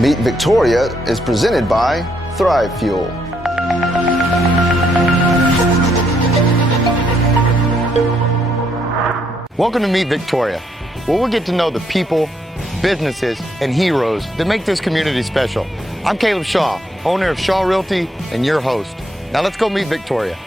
Meet Victoria is presented by Thrive Fuel. Welcome to Meet Victoria, where we'll get to know the people, businesses, and heroes that make this community special. I'm Caleb Shaw, owner of Shaw Realty and your host. Now let's go meet Victoria.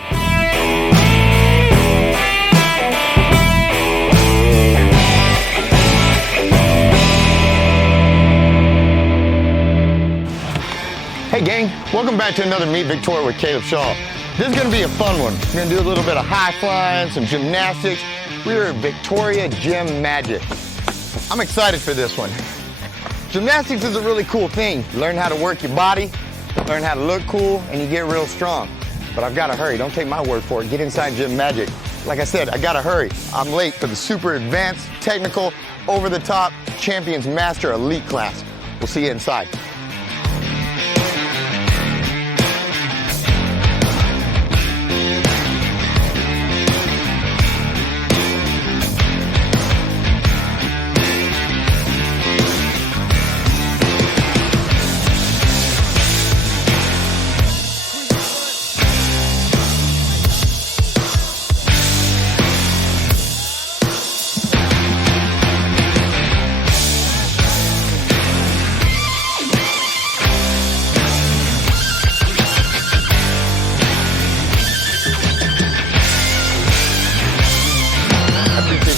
Hey gang, welcome back to another Meet Victoria with Caleb Shaw. This is gonna be a fun one. We're gonna do a little bit of high flying, some gymnastics. We're at Victoria Gymagic. I'm excited for this one. Gymnastics is a really cool thing. You learn how to work your body, learn how to look cool, and you get real strong. But I've gotta hurry, don't take my word for it. Get inside Gymagic. Like I said, I gotta hurry. I'm late for the super advanced, technical, over-the-top, Champions Master Elite class. We'll see you inside.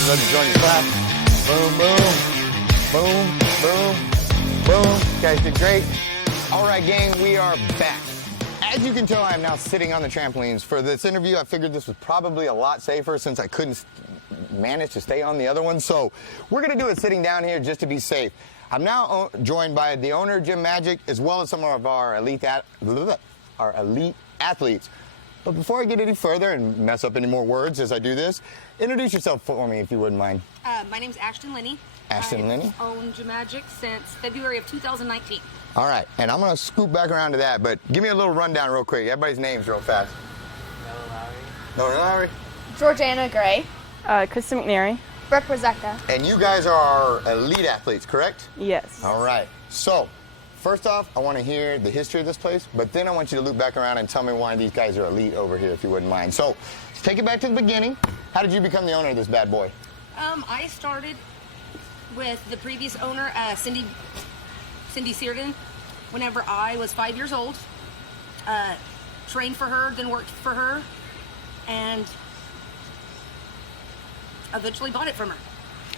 To join the class. Boom, boom, boom, boom, boom. You guys did great. All right, gang, we are back. As you can tell, I am now sitting on the trampolines. For this interview, I figured this was probably a lot safer since I couldn't manage to stay on the other one. So we're gonna do it sitting down here just to be safe. I'm now joined by the owner of Gymagic, as well as some of our elite athletes. But before I get any further and mess up any more words as I do this, introduce yourself for me if you wouldn't mind. My name's Ashton Linney. Ashton Linney? I've owned Gymagic since February of 2019. All right, and I'm gonna scoop back around to that, but give me a little rundown real quick. Everybody's names real fast. Noah Lowry. Georgiana Gray. Kristen McNary. Brooke Rosecca. And you guys are elite athletes, correct? Yes. All right, so first off, I want to hear the history of this place, but then I want you to loop back around and tell me why these guys are elite over here, if you wouldn't mind. So, let's take it back to the beginning. How did you become the owner of this bad boy? I started with the previous owner, Cindy Searden, whenever I was 5 years old. Trained for her, then worked for her, and eventually bought it from her.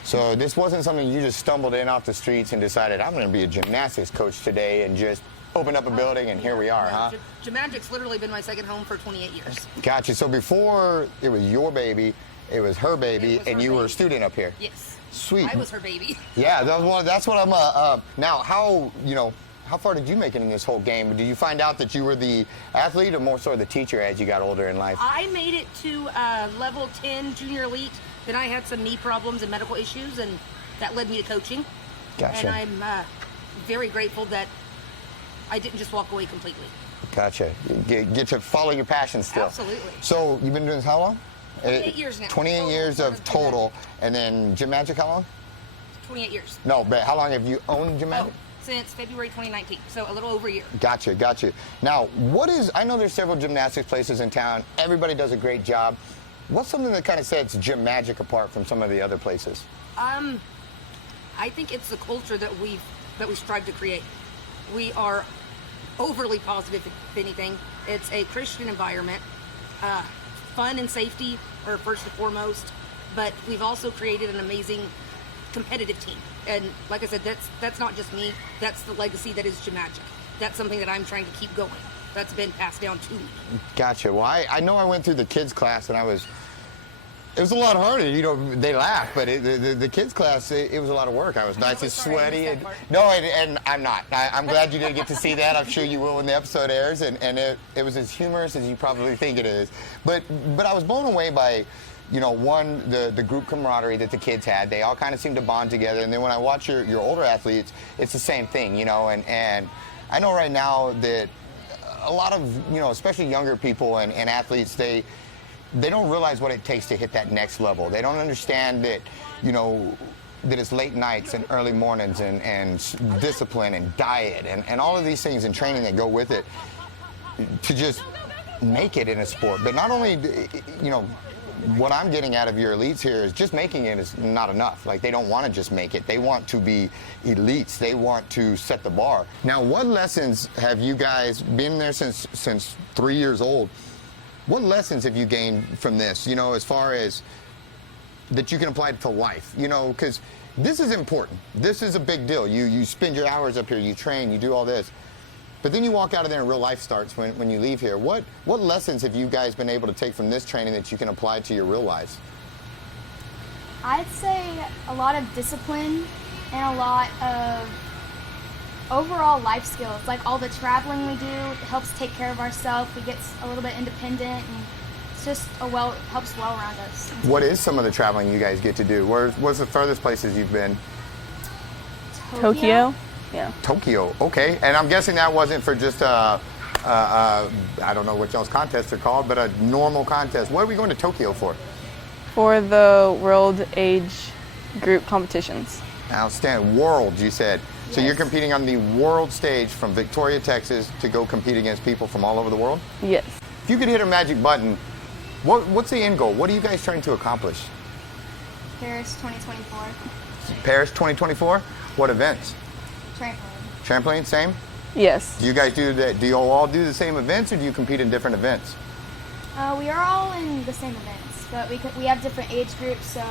So this wasn't something you just stumbled in off the streets and decided, I'm going to be a gymnastics coach today and just open up a building and here we are, huh? Gymagic's literally been my second home for 28 years. Gotcha. So before it was your baby, it was her baby, and you were a student up here. Yes. Sweet. I was her baby. Yeah, that's what I'm, now how far did you make it in this whole game? Did you find out that you were the athlete or more so the teacher as you got older in life? I made it to level 10 junior elite. Then I had some knee problems and medical issues, and that led me to coaching. Gotcha. And I'm very grateful that I didn't just walk away completely. Gotcha. Get to follow your passion still. Absolutely. So you've been doing this how long? 28 years now. 28 years of total. And then Gymagic, how long? 28 years. No, but how long have you owned Gymagic? Oh, since February 2019, so a little over a year. Gotcha. Now, I know there's several gymnastics places in town. Everybody does a great job. What's something that kind of sets Gymagic apart from some of the other places? I think it's the culture that we strive to create. We are overly positive, if anything. It's a Christian environment. Fun and safety are first and foremost, but we've also created an amazing competitive team. And like I said, that's not just me. That's the legacy that is Gymagic. That's something that I'm trying to keep going. That's been passed down to me. Gotcha. Well, I know I went through the kids class and it was a lot harder. They laugh, but the kids class, it was a lot of work. I was nice and sweaty. And I'm not. I'm glad you didn't get to see that. I'm sure you will when the episode airs. And it was as humorous as you probably think it is. But I was blown away by, the group camaraderie that the kids had. They all kind of seemed to bond together. And then when I watch your older athletes, it's the same thing, and I know right now that a lot of, especially younger people and athletes, they don't realize what it takes to hit that next level. They don't understand that, that it's late nights and early mornings and discipline and diet and all of these things and training that go with it to just make it in a sport. But not only, you know, what I'm getting out of your elites here is just making it is not enough. Like, they don't want to just make it. They want to be elites. They want to set the bar. Now, what lessons have you guys been there since 3 years old? What lessons have you gained from this, you know, as far as that you can apply to life, you know, because this is important. This is a big deal. You spend your hours up here, you train, you do all this. But then you walk out of there and real life starts when you leave here. What lessons have you guys been able to take from this training that you can apply to your real lives? I'd say a lot of discipline and a lot of overall life skills. Like all the traveling we do, it helps take care of ourselves. We get a little bit independent, and it's just helps well around us. What is some of the traveling you guys get to do? Where's the furthest places you've been? Tokyo. Yeah. Tokyo, okay. And I'm guessing that wasn't for just I don't know what y'all's contests are called, but a normal contest. What are we going to Tokyo for? For the world age group competitions. Outstanding. World, you said. So Yes. you're competing on the world stage from Victoria, Texas, to go compete against people from all over the world? Yes. If you could hit a magic button, what's the end goal? What are you guys trying to accomplish? Paris 2024. Paris 2024? What events? Trampoline. Trampoline, same? Yes. Do you guys do that? Do you all do the same events, or do you compete in different events? We are all in the same events, but we have different age groups, so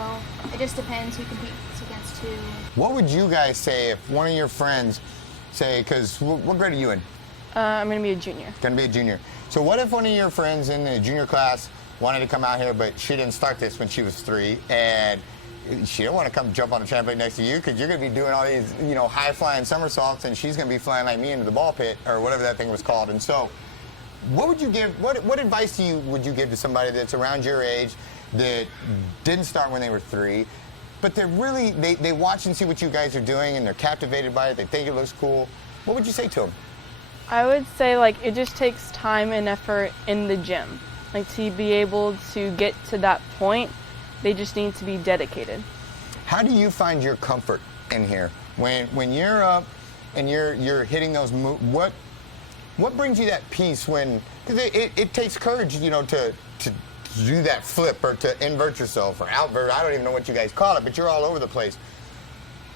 it just depends who competes against who. What would you guys say if one of your friends, say, because what grade are you in? I'm going to be a junior. Going to be a junior. So what if one of your friends in the junior class wanted to come out here, but she didn't start this when she was 3, and she didn't want to come jump on the trampoline next to you because you're going to be doing all these, you know, high-flying somersaults, and she's going to be flying like me into the ball pit or whatever that thing was called. And so what would you give, what advice would you give to somebody that's around your age that didn't start when they were 3, but they're really, they watch and see what you guys are doing and they're captivated by it, they think it looks cool? What would you say to them? I would say, like, it just takes time and effort in the gym. Like, to be able to get to that point, they just need to be dedicated. How do you find your comfort in here? When you're up and you're hitting those moves, what brings you that peace when, because it takes courage, you know, to do that flip or to invert yourself or outvert, I don't even know what you guys call it, but you're all over the place.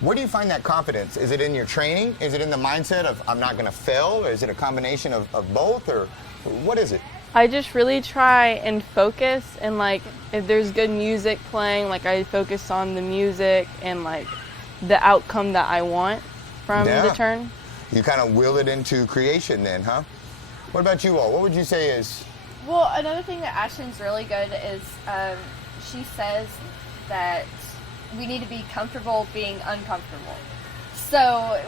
Where do you find that confidence? Is it in your training? Is it in the mindset of I'm not going to fail? Or is it a combination of both? Or what is it? I just really try and focus, and like if there's good music playing, like I focus on the music and like the outcome that I want from the turn. You kind of will it into creation then, huh? What about you all? What would you say is? Well, another thing that Ashton's really good is she says that we need to be comfortable being uncomfortable. So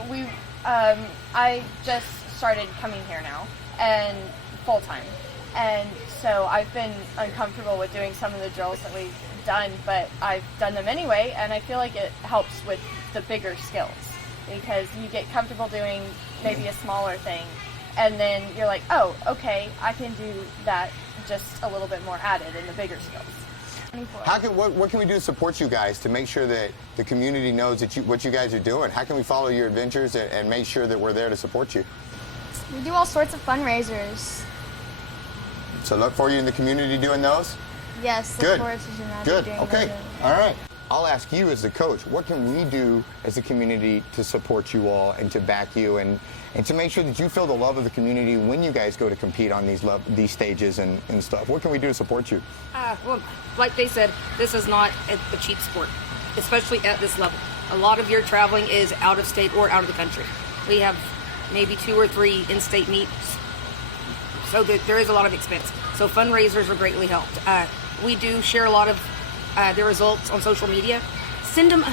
I just started coming here now and full time. And so I've been uncomfortable with doing some of the drills that we've done, but I've done them anyway, and I feel like it helps with the bigger skills because you get comfortable doing maybe a smaller thing, and then you're like, oh, okay, I can do that just a little bit more added in the bigger skills. What can we do to support you guys to make sure that the community knows that what you guys are doing? How can we follow your adventures and make sure that we're there to support you? We do all sorts of fundraisers. So look for you in the community doing those? Yes, Good. look forward to Gymagic Good. doing Okay. those. All right. I'll ask you as the coach, what can we do as a community to support you all and to back you and to make sure that you feel the love of the community when you guys go to compete on these stages and stuff? What can we do to support you? Well, like they said, this is not a cheap sport, especially at this level. A lot of your traveling is out of state or out of the country. We have maybe 2 or 3 in-state meets, so there is a lot of expense. So fundraisers are greatly helped. We do share a lot of the results on social media. Send them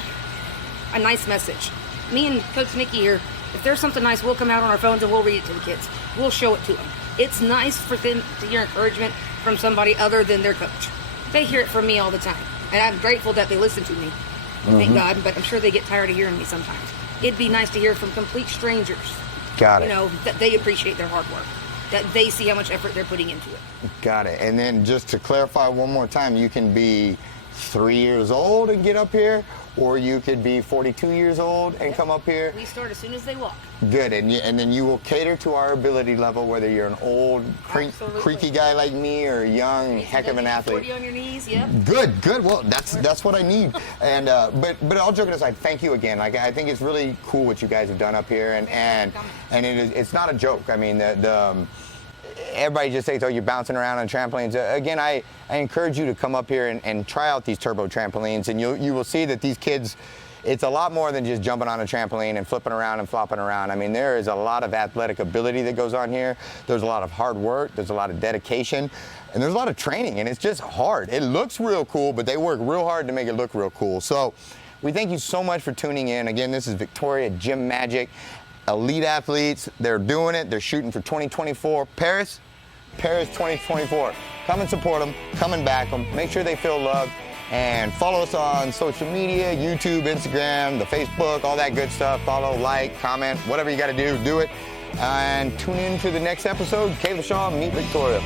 a nice message. Me and Coach Nikki here, if there's something nice, we'll come out on our phones and we'll read it to the kids. We'll show it to them. It's nice for them to hear encouragement from somebody other than their coach. They hear it from me all the time, and I'm grateful that they listen to me. Thank God, but I'm sure they get tired of hearing me sometimes. It'd be nice to hear from complete strangers. Got it. You know, that they appreciate their hard work, that they see how much effort they're putting into it. Got it. And then just to clarify one more time, you can be 3 years old and get up here, or you could be 42 years old and come up here. We start as soon as they walk. Good, and then you will cater to our ability level, whether you're an old, Absolutely. creaky guy like me or a young heck of an athlete. 40 on your knees, yep. Good. Well, that's what I need. And but all joking aside, thank you again. Like, I think it's really cool what you guys have done up here, and it's not a joke. I mean, everybody just says, oh, you're bouncing around on trampolines. Again, I encourage you to come up here and try out these turbo trampolines, and you will see that these kids, it's a lot more than just jumping on a trampoline and flipping around and flopping around. I mean, there is a lot of athletic ability that goes on here. There's a lot of hard work. There's a lot of dedication. And there's a lot of training, and it's just hard. It looks real cool, but they work real hard to make it look real cool. So we thank you so much for tuning in. Again, this is Victoria Gymagic. Elite athletes. They're doing it. They're shooting for 2024. Paris 2024. Come and support them. Come and back them. Make sure they feel loved. And follow us on social media, YouTube, Instagram, the Facebook, all that good stuff. Follow, like, comment, whatever you got to do, do it. And tune in to the next episode. Kayla Shaw, Meet Victoria.